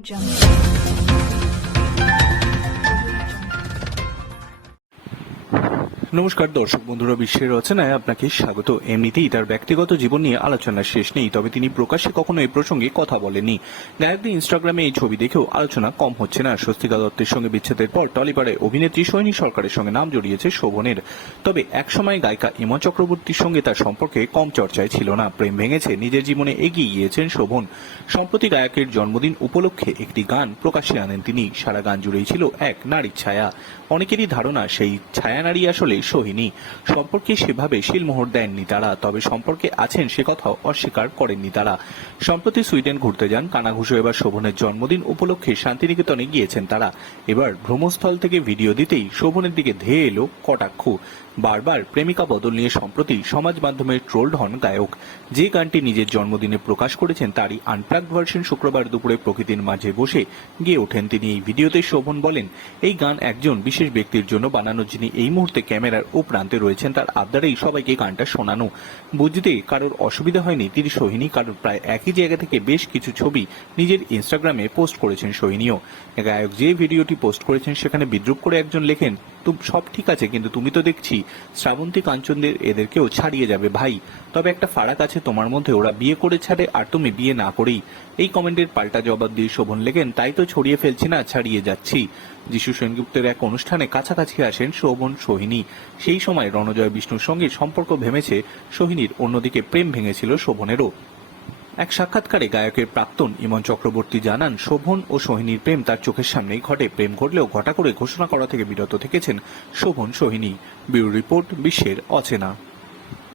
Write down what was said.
jump. নমস্কার, দর্শক বন্ধুরা বিশ্বের রচনায় আপনাকে স্বাগত। এমনিতেই তার ব্যক্তিগত জীবন নিয়ে আলোচনার শেষ নেই, তবে তিনি প্রকাশ্যে কখনো এই প্রসঙ্গে কথা বলেননি। গায়কদের ইনস্টাগ্রামে এই ছবি দেখেও আলোচনা কম হচ্ছে না। স্বস্তিকা দত্তের সঙ্গে বিচ্ছেদের পর টলিপাড়ায় অভিনেত্রী সৈনী সরকারের সঙ্গে নাম জড়িয়েছে শোভনের। তবে একসময় গায়িকা ইমা চক্রবর্তীর সঙ্গে তার সম্পর্কে কম চর্চায় ছিল না। প্রেম ভেঙেছে, নিজের জীবনে এগিয়ে গিয়েছেন শোভন। সম্প্রতি গায়কের জন্মদিন উপলক্ষে একটি গান প্রকাশ্যে আনেন তিনি। সারা গান জুড়েই ছিল এক নারীর ছায়া। অনেকেরই ধারণা, সেই ছায়া নারী আসলে সোহিনী সম্পর্কে সেভাবে শিলমোহর দেননি তারা, তবে সম্পর্কে আছেন সে কথাও অস্বীকার করেননি তারা। সম্প্রতি সুইডেন ঘুরতে যান, কানাঘুষো এবার শোভনের জন্মদিন উপলক্ষে শান্তিনিকেতনে গিয়েছেন তারা। এবার ভ্রমস্থল থেকে ভিডিও দিতেই শোভনের দিকে ধেয়ে এলো কটাক্ষ। বারবার প্রেমিকা বদল নিয়ে সম্প্রতি সমাজ মাধ্যমে ট্রোলড হন গায়ক। যে গানটি নিজের জন্মদিনে প্রকাশ করেছেন তারই আনপ্লাগ ভার্সন শুক্রবার দুপুরে প্রকৃতির মাঝে বসে গিয়ে ওঠেন। তিনি এই ভিডিওতে শোভন বলেন, এই গান একজন বিশেষ ব্যক্তির জন্য বানানো, যিনি এই মুহূর্তে ক্যামেরার ও প্রান্তে রয়েছেন তার আবদারেই সবাইকে গানটা শোনানো। বুঝতে কারোর অসুবিধা হয়নি তিনি সোহিনী কারণ প্রায় একই জায়গা থেকে বেশ কিছু ছবি নিজের ইনস্টাগ্রামে পোস্ট করেছেন সোহিনীও। গায়ক যে ভিডিওটি পোস্ট করেছেন সেখানে বিদ্রুপ করে একজন লেখেন তুম সব ঠিক আছে, কিন্তু তুমি তো দেখছি, শ্রাবন্তী কাঞ্চনদের এদেরকেও ছাড়িয়ে যাবে ভাই। তবে একটা ফারাক আছে তোমার মধ্যে, ওরা বিয়ে করে ছাড়ে আর তুমি বিয়ে না করেই। এই কমেন্টের পাল্টা জবাব দিয়ে শোভন লেখেন, তাই তো ছড়িয়ে ফেলছি না, ছাড়িয়ে যাচ্ছি। যিশু সেনগুপ্তের এক অনুষ্ঠানে কাছাকাছি আসেন শোভন সোহিনী। সেই সময় রণজয় বিষ্ণুর সঙ্গে সম্পর্ক ভেমেছে সোহিনীর, অন্যদিকে প্রেম ভেঙেছিল শোভনেরও। এক সাক্ষাৎকারে গায়কের প্রাক্তন ইমন চক্রবর্তী জানান, শোভন ও সোহিনীর প্রেম তার চোখের সামনেই ঘটে। প্রেম ঘটলেও ঘটা করে ঘোষণা করা থেকে বিরত থেকেছেন শোভন সোহিনী। ব্যুরো রিপোর্ট, বিশ্বের অচেনা।